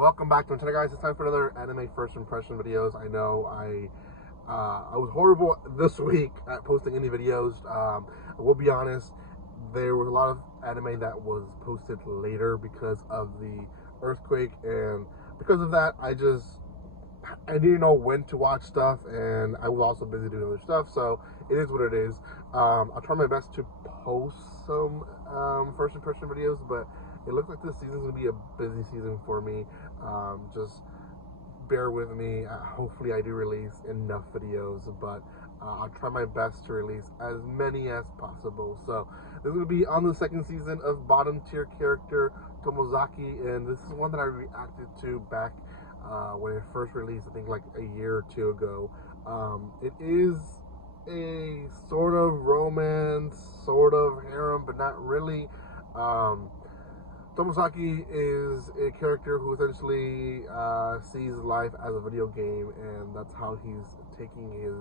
Welcome back to Nintendo, guys. It's time for another anime first impression videos. I know I was horrible this week at posting any videos. I will be honest, there was a lot of anime that was posted later because of the earthquake, and because of that, I didn't know when to watch stuff, and I was also busy doing other stuff. So it is what it is. I'll try my best to post some first impression videos, but it looks like this season's gonna be a busy season for me. Just bear with me. Hopefully, I do release enough videos, but I'll try my best to release as many as possible. So this is gonna be on the second season of bottom tier character Tomozaki, and this is one that I reacted to back when it first released. I think like a year or two ago. It is a sort of romance, sort of harem, but not really. Tomozaki is a character who essentially sees life as a video game, and that's how he's taking his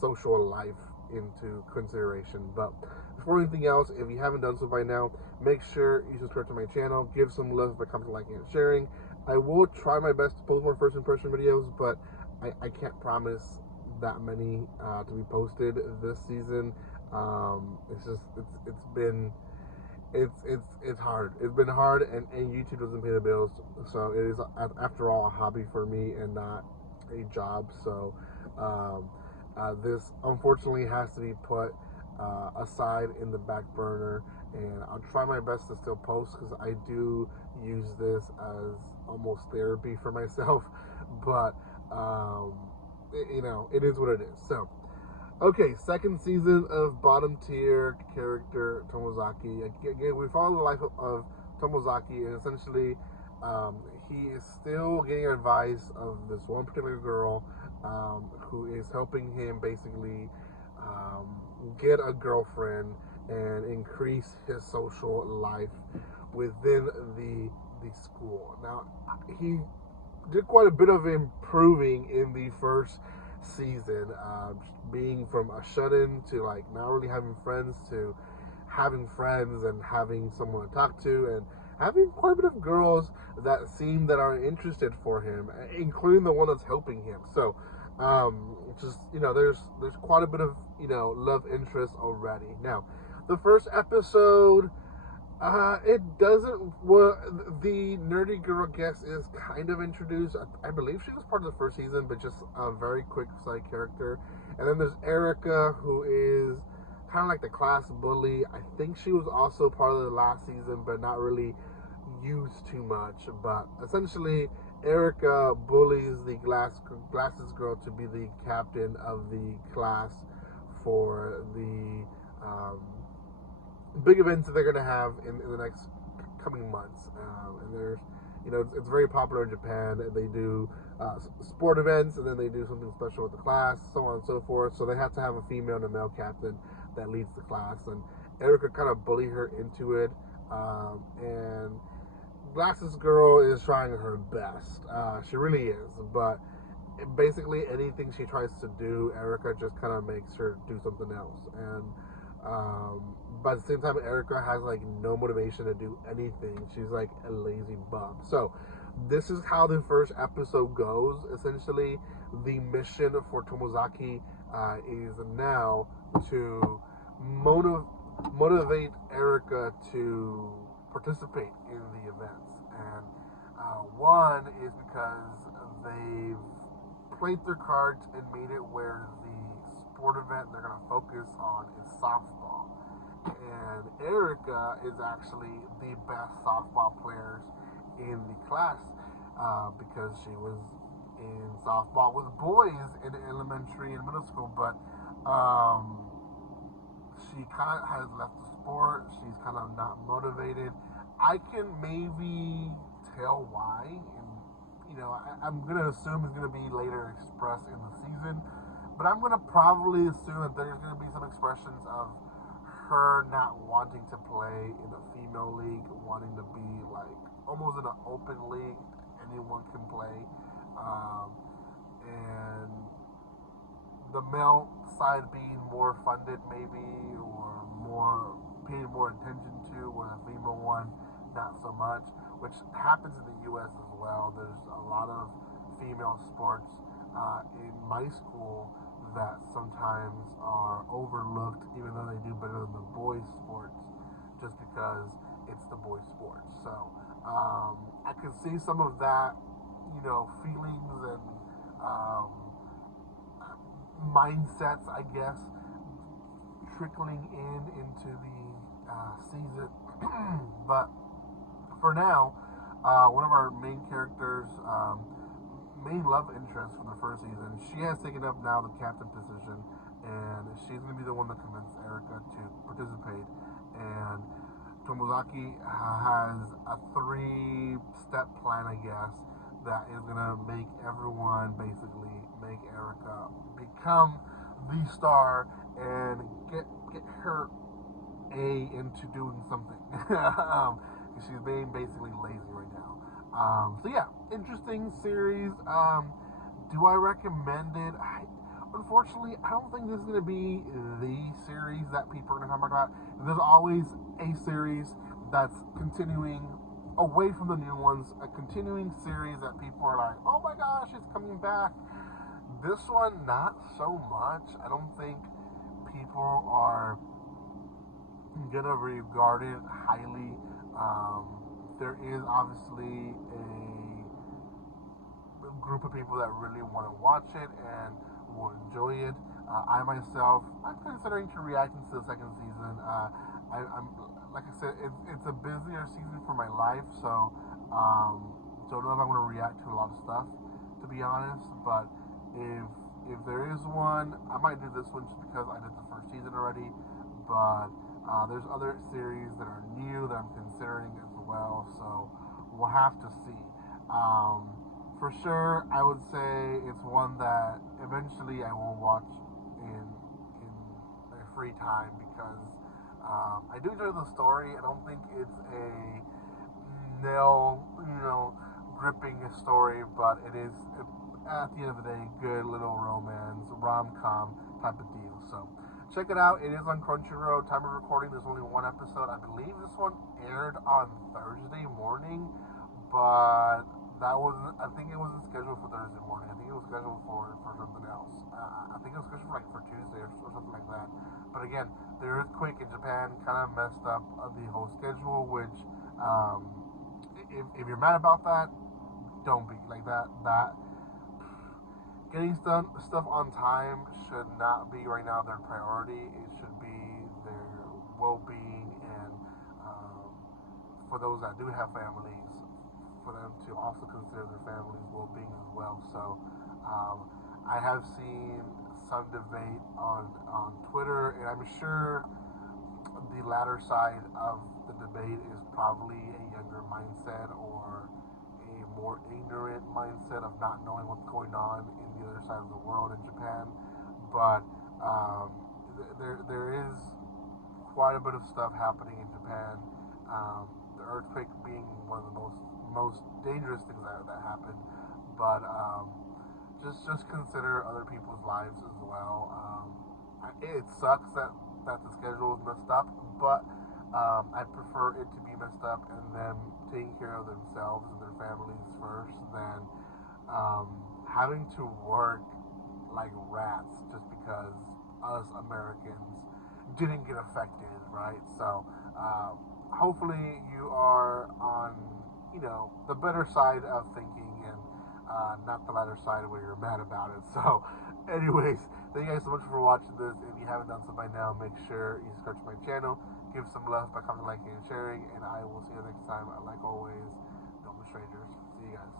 social life into consideration. But before anything else, if you haven't done so by now, make sure you subscribe to my channel, give some love by commenting, liking, and sharing. I will try my best to post more first impression videos, but I can't promise that many to be posted this season. It's been it's hard. It's been hard, and YouTube doesn't pay the bills, so it is after all a hobby for me and not a job. So this unfortunately has to be put aside in the back burner, and I'll try my best to still post because I do use this as almost therapy for myself. But it is what it is. So. Okay, second season of bottom tier character Tomozaki. Again, we follow the life of Tomozaki, and essentially, he is still getting advice of this one particular girl who is helping him basically get a girlfriend and increase his social life within the school. Now, he did quite a bit of improving in the first season, being from a shut-in to like not really having friends to having friends and having someone to talk to, and having quite a bit of girls that seem that are interested for him, including the one that's helping him. So there's quite a bit of love interest already. Now, the first episode, it doesn't. Well, the nerdy girl guest is kind of introduced. I believe she was part of the first season, but just a very quick side character. And then there's Erica, who is kind of like the class bully. I think she was also part of the last season, but not really used too much. But essentially, Erica bullies the glasses girl to be the captain of the class for the big events that they're going to have in the next coming months. And there's, it's very popular in Japan. They do sport events, and then they do something special with the class, so on and so forth. So they have to have a female and a male captain that leads the class. And Erica kind of bullied her into it. And Glasses Girl is trying her best. She really is. But basically anything she tries to do, Erica just kind of makes her do something else. And but at the same time, Erica has like no motivation to do anything. She's like a lazy bum. So this is how the first episode goes. Essentially, the mission for Tomozaki is now to motivate Erica to participate in the events. And one is because they've played their cards and made it where the sport event they're going to focus on is softball. And Erica is actually the best softball players in the class because she was in softball with boys in elementary and middle school, but she kind of has left the sport. She's kind of not motivated. I can maybe tell why, and I'm gonna assume it's gonna be later expressed in the season, but I'm gonna probably assume that there's gonna be some expressions of her not wanting to play in a female league, wanting to be like almost in an open league, anyone can play, and the male side being more funded maybe, or more paid more attention to, where the female one not so much. which happens in the U.S. as well. There's a lot of female sports in my school that sometimes are overlooked, even though they do better than the boys' sports, just because it's the boys' sports. So I could see some of that, feelings and um, mindsets, I guess, trickling into the season. But for now, one of our main characters, main love interest from the first season, she has taken up now the captain position, and she's going to be the one that convinced Erica to participate. And Tomozaki has a 3-step plan, I guess, that is going to make everyone basically make Erica become the star and get her into doing something. She's being basically lazy right now. So yeah, interesting series. Do I recommend it? Unfortunately, I don't think this is going to be the series that people are going to talk about. There's always a series that's continuing away from the new ones, a continuing series that people are like, oh my gosh, it's coming back. This one, not so much. I don't think people are gonna regard it highly. There is obviously a group of people that really want to watch it and will enjoy it. I myself, I'm considering to react into the second season. I'm like I said, it's a busier season for my life, so don't know if I'm going to react to a lot of stuff, to be honest. But if there is one, I might do this one just because I did the first season already. But there's other series that are new that I'm considering as well, so we'll have to see. For sure, I would say it's one that eventually I will watch in my free time because I do enjoy the story. I don't think it's a gripping story, but it is, at the end of the day, good little romance, rom-com type of deal. So check it out. It is on Crunchyroll. Time of recording, there's only one episode. I believe this one aired on Thursday morning, but I think it wasn't scheduled for Thursday morning. I think it was scheduled for something else. I think it was scheduled for Tuesday or something like that. But again, the earthquake in Japan kind of messed up the whole schedule, which if you're mad about that, don't be like that. Getting stuff on time should not be right now their priority. It should be their well-being and for those that do have families, for them to also consider their family's well-being as well. So I have seen some debate on Twitter, and I'm sure the latter side of the debate is probably a younger mindset or a more ignorant mindset of not knowing what's going on in the other side of the world in Japan. But there is quite a bit of stuff happening in Japan. The earthquake being one of the most dangerous things that happened. But just consider other people's lives as well. It sucks that the schedule is messed up, but I prefer it to be messed up and them taking care of themselves and their families first than having to work like rats just because us Americans didn't get affected, right? So hopefully you are on the better side of thinking and not the lighter side where you're mad about it. So anyways, thank you guys so much for watching this. If you haven't done so by now, make sure you subscribe to my channel, give some love by commenting, liking, and sharing, and I will see you next time. Like always, don't be strangers. See you guys.